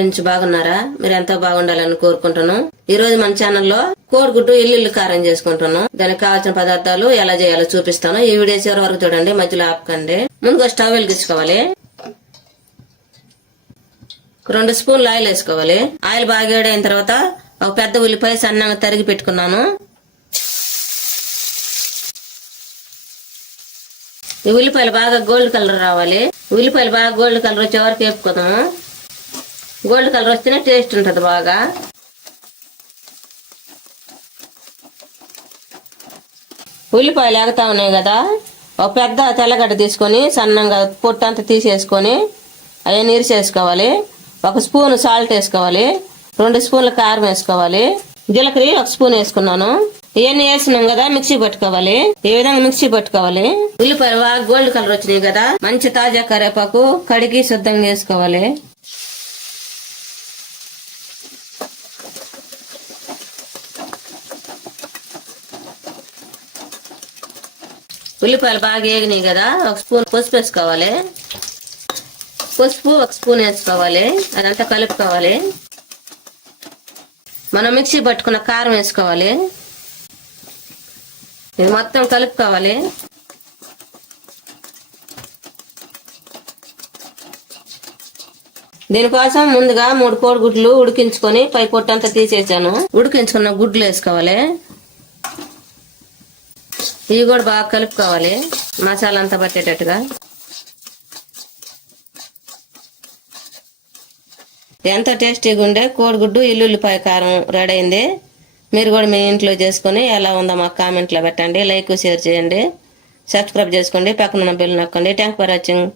నుంచి బాగున్నారా? మీరు ఎంతో బాగుండాలని కోరుకుంటున్నాం ఈ రోజు మన ఛానల్లో కోడిగుడ్డు ఇల్లు కారం చేసుకుంటున్నాం దానికి కావాల్సిన పదార్థాలు ఎలా చేయాలో చూపిస్తాను. ఈ వీడియో చివరి వరకు చూడండి మధ్యలో ఆపకండి. ముందుగా స్టవ్ వెలిగించుకోవాలి. రెండు స్పూన్లు ఆయిల్ వేసుకోవాలి. ఆయిల్ బాగా వేడైన తర్వాత ఒక పెద్ద ఉల్లిపాయ సన్నగా తరిగి పెట్టుకున్నాను. ఈ ఉల్లిపాయలు బాగా గోల్డ్ కలర్ రావాలి. ఉల్లిపాయలు బాగా గోల్డ్ కలర్ వచ్చే వరకు వేపుకుందాము. గోల్డ్ కలర్ వస్తేనే టేస్ట్ ఉంటుంది బాగా. ఉల్లిపాయలు ఎగతా ఉన్నాయి కదా. ఒక పెద్ద తెల్లగడ్డ తీసుకొని సన్నంగా పొట్టు అంతా తీసేసుకొని అవి ఇరిసేసుకోవాలి ఒక స్పూన్ సాల్ట్ వేసుకోవాలి. రెండు స్పూన్ల కారం వేసుకోవాలి. జీలకర్ర ఒక స్పూన్ వేసుకున్నాను. ఇవన్నీ వేసినాం కదా మిక్సీ పట్టుకోవాలి. ఈ విధంగా మిక్సీ పట్టుకోవాలి. ఉల్లిపాయలు బాగా గోల్డ్ కలర్ వచ్చినాయి కదా. మంచి తాజా కరేపాకు కడిగి శుద్ధంగా వేసుకోవాలి. ఉల్లిపాయలు బాగా వేగినాయి కదా ఒక స్పూన్ పసుపు వేసుకోవాలి. పసుపు ఒక స్పూన్ వేసుకోవాలి అదంతా కలుపుకోవాలి. మనం మిక్సీ పట్టుకున్న కారం వేసుకోవాలి. ఇది మొత్తం కలుపుకోవాలి. దీనికోసం ముందుగా మూడు కోడి గుడ్లు ఉడికించుకొని పై పొట్టంతా తీసేసాను. ఉడికించుకున్న గుడ్లు వేసుకోవాలి. ఇవి కూడా బాగా కలుపుకోవాలి. మసాలా అంతా పట్టేటట్టుగా. ఎంత టేస్టీగా ఉండే కోడిగుడ్డు ఇల్లుల్లిపాయ కారం రెడీ అయింది. మీరు కూడా మీ ఇంట్లో చేసుకొని ఎలా ఉందో మాకు కామెంట్లో పెట్టండి. లైక్ షేర్ చేయండి. సబ్స్క్రైబ్ చేసుకోండి. పక్కన ఉన్న బెల్ నొక్కండి థ్యాంక్ ఫర్ వాచింగ్